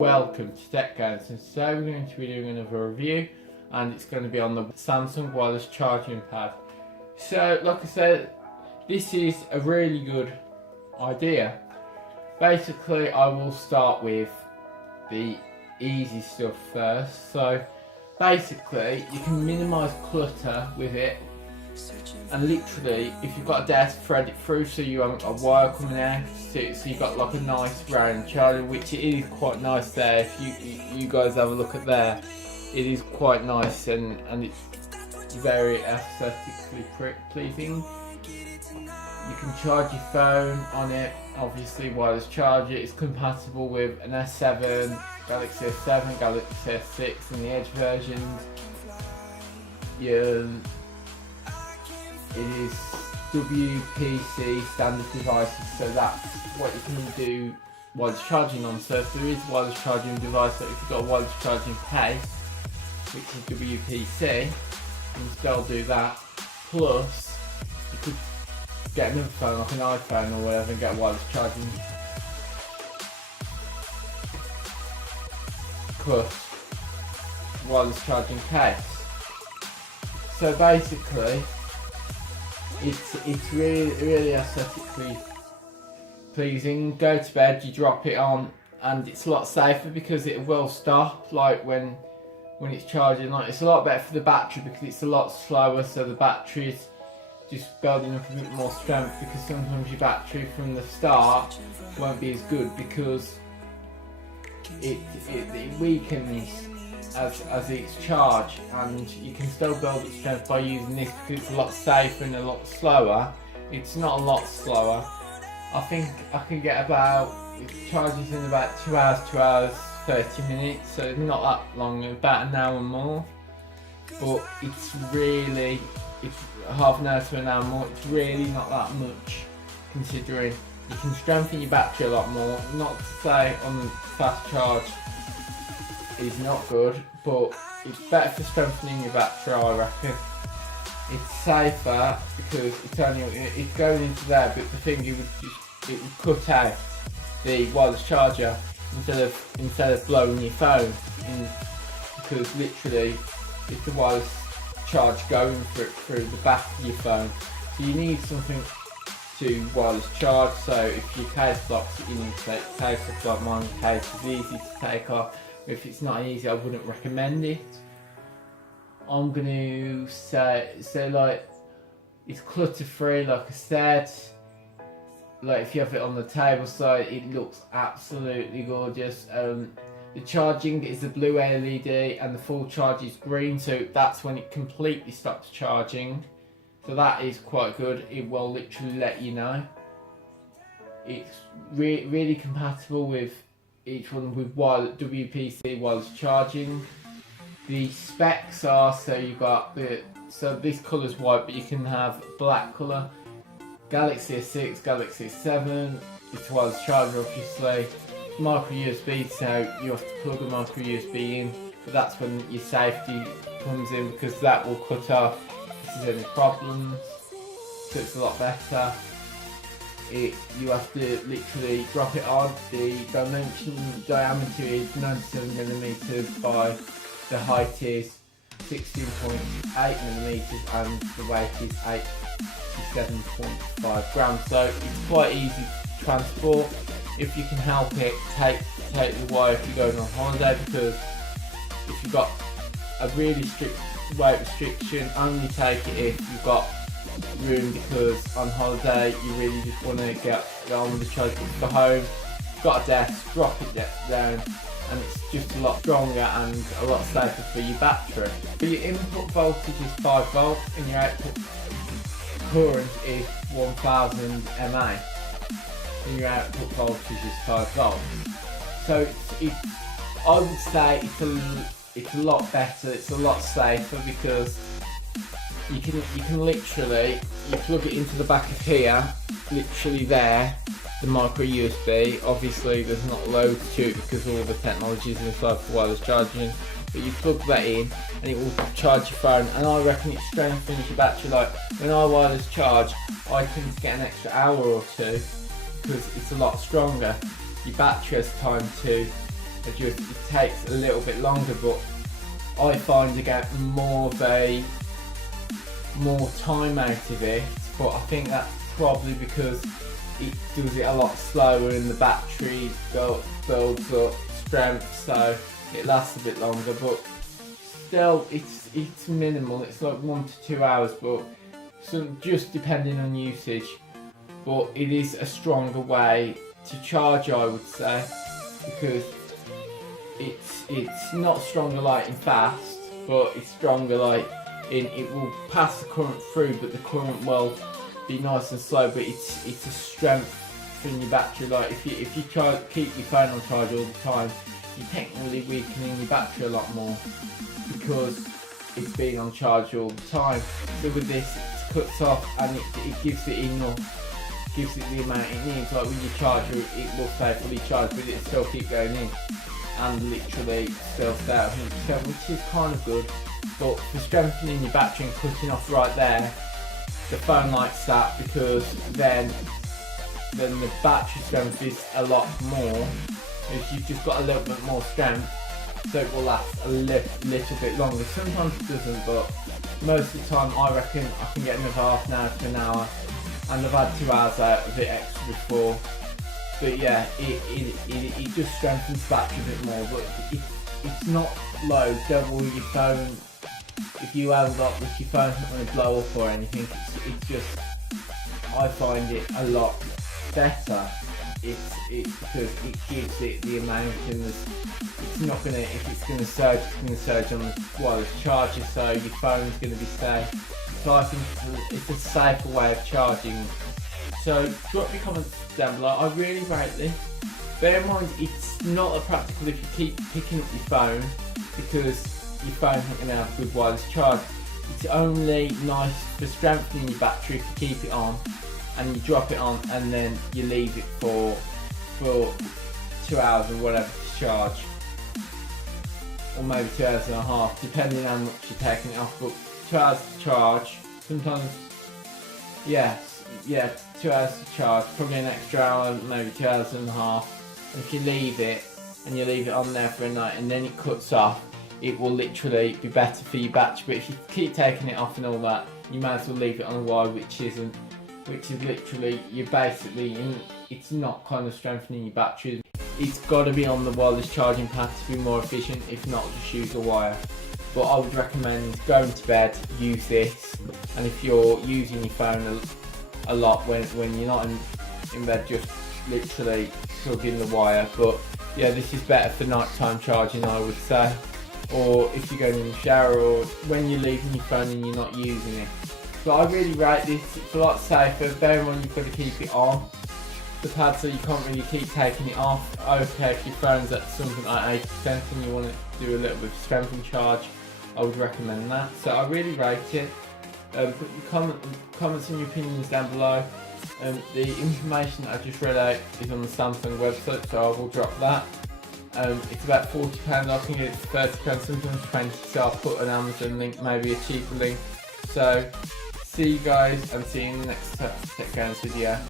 Welcome to Tech Games, and today we're going to be doing another review, and it's going to be on the Samsung wireless charging pad. So like I said, this is a really good idea. Basically I will start with the easy stuff first. So basically you can minimise clutter with it, and literally if you've got a desk, thread it through so you haven't got a wire coming out, so you've got like a nice round charger, which it is quite nice there. If you guys have a look at there, it is quite nice and it's very aesthetically pleasing. You can charge your phone on it, obviously wireless charger. It's compatible with an S7, Galaxy S7, Galaxy S6 and the Edge versions. It is WPC standard devices, so that's what you can do wireless charging on. So if there is a wireless charging device, so if you've got a wireless charging case, which is WPC, you can still do that. Plus, you could get another phone, like an iPhone or whatever, and get a wireless charging. Plus, wireless charging case. So basically, it's really aesthetically pleasing. Go to bed, you drop it on, and it's a lot safer because it will stop like when it's charging. Like, it's a lot better for the battery because it's a lot slower, so the battery's just building up a bit more strength, because sometimes your battery from the start won't be as good because it weakens as it's charged, and you can still build up strength by using this because it's a lot safer and a lot slower. It's not a lot slower. I think I can get it charges in about 2 hours 30 minutes, so it's not that long, about an hour more. But it's half an hour to an hour more. It's really not that much, considering you can strengthen your battery a lot more. Not to say on fast charge is not good, but it's better for strengthening your battery, I reckon. It's safer because it's going into there, but the thing it would cut out the wireless charger instead of blowing your phone in, because literally it's the wireless charge going through the back of your phone. So you need something to wireless charge. So if your case blocks it, you need to take the case off. Like mine case is easy to take off. If it's not easy, I wouldn't recommend it. I'm going to say like it's clutter free, like I said. Like if you have it on the table side, it looks absolutely gorgeous. The charging is the blue LED and the full charge is green, so that's when it completely stops charging. So that is quite good. It will literally let you know. It's really compatible with each one with WPC wireless charging. The specs are, so you've got so this colour's white, but you can have black colour. Galaxy S6, Galaxy S7, it's wireless charger obviously. Micro USB, so you have to plug a micro USB in, but that's when your safety comes in, because that will cut off if there's any problems. So it's a lot better. You have to literally drop it on. The diameter is 97mm by the height is 16.8mm and the weight is 87.5 grams. So it's quite easy to transport. If you can help it, take the wire if you're going on holiday, because if you've got a really strict weight restriction, only take it if you've got room, because on holiday you really just want to get on with the charge. For home, you've got a desk, drop it down, and it's just a lot stronger and a lot safer for your battery. But your input voltage is 5 volts and your output current is 1000 mA. And your output voltage is 5 volts. So I would say it's a lot better, it's a lot safer, because you can literally, you plug it into the back of here, literally there, the micro USB. Obviously there's not loads to it because all the technology is inside for wireless charging, but you plug that in and it will charge your phone, and I reckon it strengthens your battery. Like when I wireless charge, I tend to get an extra hour or two because it's a lot stronger. Your battery has time to it takes a little bit longer, but I find I get more time out of it. But I think that's probably because it does it a lot slower and the battery builds up strength, so it lasts a bit longer. But still, it's minimal. It's like 1 to 2 hours, but just depending on usage. But it is a stronger way to charge, I would say, because it's not stronger like in fast, but it's stronger like in it will pass the current through, but the current will be nice and slow. But it's a strength in your battery. Like if you keep your phone on charge all the time, you're technically weakening your battery a lot more because it's being on charge all the time. So with this, it cuts off and it gives it enough, gives it the amount it needs. Like with your charger, it will stay fully charged, but it still keep going in and literally still stay at 100%, which is kind of good. But for strengthening your battery and cutting off right there, the phone likes that, because then the battery strength is a lot more. If you've just got a little bit more strength, so it will last a little bit longer. Sometimes it doesn't, but most of the time I reckon I can get another half an hour to an hour, and I've had 2 hours out of it extra before. But yeah, it just strengthens the battery a bit more, but it's not low. Don't worry, your phone, if you haven't got with your phone, it's not going to blow up or anything. It's just, I find it a lot better. It's because it gives it the amount, and it's not gonna, if it's gonna surge, it's gonna surge on the wireless charger, so your phone's gonna be safe. So I think it's a safer way of charging. So drop your comments down below. I really rate this. Bear in mind, it's not a practical if you keep picking up your phone, because your phone's not gonna have a good wireless charge. It's only nice for strengthening your battery if you keep it on, and you drop it on and then you leave it for 2 hours or whatever to charge, or maybe 2 hours and a half, depending on how much you're taking it off. But 2 hours to charge, sometimes, yeah, 2 hours to charge, probably an extra hour, maybe 2 hours and a half. And if you leave it on there for a night and then it cuts off, it will literally be better for your battery. But if you keep taking it off and all that, you might as well leave it on a wire, which is literally, you're basically, it's not kind of strengthening your battery. It's got to be on the wireless charging pad to be more efficient. If not, just use a wire. But I would recommend going to bed, use this, and if you're using your phone a lot when you're not in bed, just literally plug in the wire. But yeah, this is better for nighttime charging, I would say, or if you're going in the shower, or when you're leaving your phone and you're not using it. But I really rate this. It's a lot safer. Bear in mind, you've got to keep it on the pad, so you can't really keep taking it off. Okay, if your phone's at something like 80% and you want to do a little bit of strength and charge, I would recommend that. So I really rate it. Put your comments and your opinions down below. The information I just read out is on the Samsung website, so I will drop that. It's about £40. I can get it for £30, sometimes 20, so I'll put an Amazon link, maybe a cheaper link. So see you guys, and see you in the next Tech Guns video.